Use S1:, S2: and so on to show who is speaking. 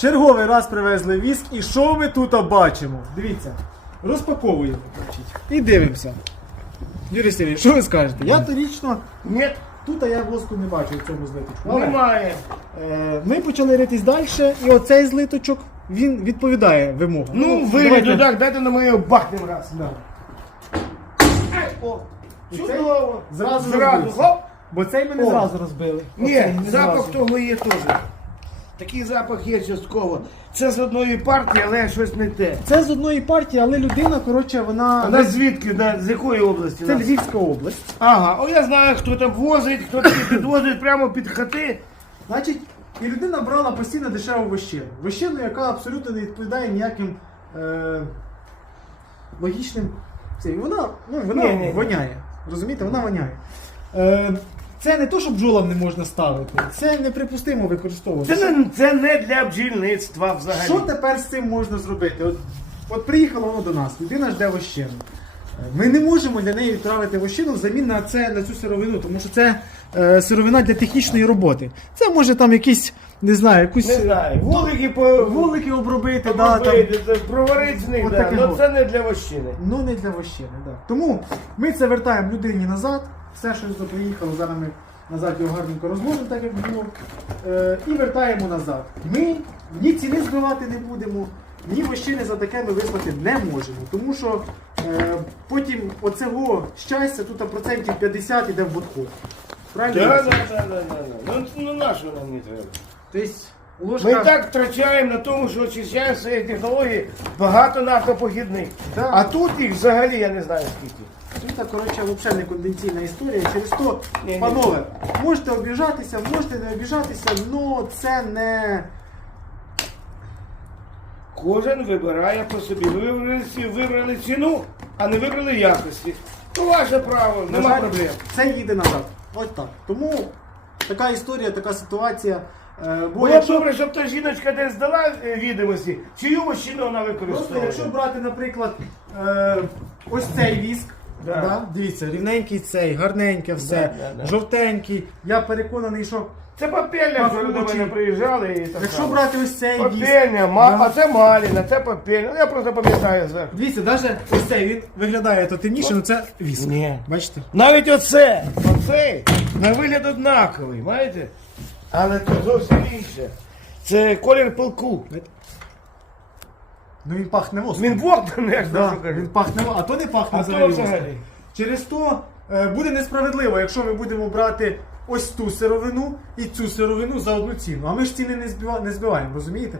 S1: Черговий раз привезли віск, і що ми тут бачимо? Дивіться, розпаковуємо і дивимося. Юрій Сергійович, що ви скажете? Я торічно,
S2: Ні,
S1: тут я воску не бачу в цьому злиточку. Але,
S2: немає.
S1: е, ми почали ритись далі, і оцей злиточок він відповідає вимогам.
S2: Ну,
S1: давайте-
S2: вийду так, дайте на моє бахнем раз.
S1: Да.
S2: О,
S1: І цей
S2: чудово.
S1: зразу
S2: Зразу,
S1: розбився.
S2: хоп.
S1: Бо цей ми не
S2: О.
S1: зразу розбили.
S2: Ні,
S1: Оцей
S2: запах
S1: зразу.
S2: того є теж. Такий запах є частково. Це з одної партії, але щось не те.
S1: Це з одної партії, але людина, коротше, вона.
S2: Вона звідки, да, з якої області?
S1: Це
S2: нас?
S1: Львівська область.
S2: Ага, о я знаю, хто там возить, хто таки підвозить прямо під хати.
S1: Значить, і людина брала постійно дешеву вощину. Вощину, яка абсолютно не відповідає ніяким е, логічним. Це, і вона, ну, вона воняє. Розумієте, вона воняє. Е, це не то, що бджолам не можна ставити, це неприпустимо використовувати.
S2: Це не, це не для бджільництва взагалі.
S1: Що тепер з цим можна зробити? От, от приїхало воно до нас, людина жде вощину. Ми не можемо для неї відправити вощину взамін на, це, на цю сировину, тому що це е, сировина для технічної роботи. Це може там якісь, не знаю, якусь
S2: Не знаю, вулики по
S1: вулики обробити, да, там,
S2: проварити з них,
S1: От
S2: да.
S1: таке
S2: ну це не для вощини.
S1: ну не для вощини. Да. Тому ми це вертаємо людині назад, все, що приїхало, зараз ми назад його гарненько розложимо, так як було, е, і вертаємо назад. Ми ні ціни збивати не будемо, ні вощини за таке ми вислати не можемо. Тому що е, потім оцього щастя тут процентів 50 іде в обход. Правильно?
S2: Да, да, да, да, да, да. Ну, ну на що нам не треба?
S1: Тобто.
S2: Ми і так втрачаємо на тому, що очищаємо свої технології багато нафтопохідних.
S1: Да.
S2: А тут їх взагалі я не знаю скільки.
S1: Тут, коротше, взагалі не конденційна історія. Через то, панове, можете обіжатися, можете не обіжатися, але це не.
S2: Кожен вибирає по собі. Ви вибрали, вибрали ціну, а не вибрали якості. То ваше право,
S1: на
S2: нема
S1: жаль,
S2: проблем.
S1: Це їде назад. Ось так. Тому така історія, така ситуація. Е, Бо
S2: Було б
S1: якщо,
S2: добре, щоб та жіночка десь здала е, відомості, чию вощину вона
S1: просто,
S2: використовує.
S1: якщо брати, наприклад, е, ось цей віск.
S2: Да.
S1: Да. Дивіться, рівненький цей, гарненьке все,
S2: Да, да, да.
S1: жовтенький. Я переконаний, що
S2: Це попільня, що до мене приїжджали і так
S1: якщо
S2: само.
S1: брати ось цей віск.
S2: Попільня, ма...
S1: Да.
S2: а це маліна, це попільня. Ну, Я просто пам'ятаю зверху.
S1: Дивіться, навіть ось цей він виглядає то темніше, але це віск.
S2: Ні.
S1: Бачите?
S2: Навіть оце, оцей, на вигляд однаковий, маєте? Але це зовсім інше. Це колір пилку.
S1: Ну він пахне воском.
S2: Він вогнений, як
S1: Да,
S2: то кажуть.
S1: він пахне, а то не пахне
S2: А то
S1: взагалі.
S2: взагалі.
S1: Через то е, буде несправедливо, якщо ми будемо брати ось ту сировину і цю сировину за одну ціну. А ми ж ціни не збива- не збиваємо, розумієте?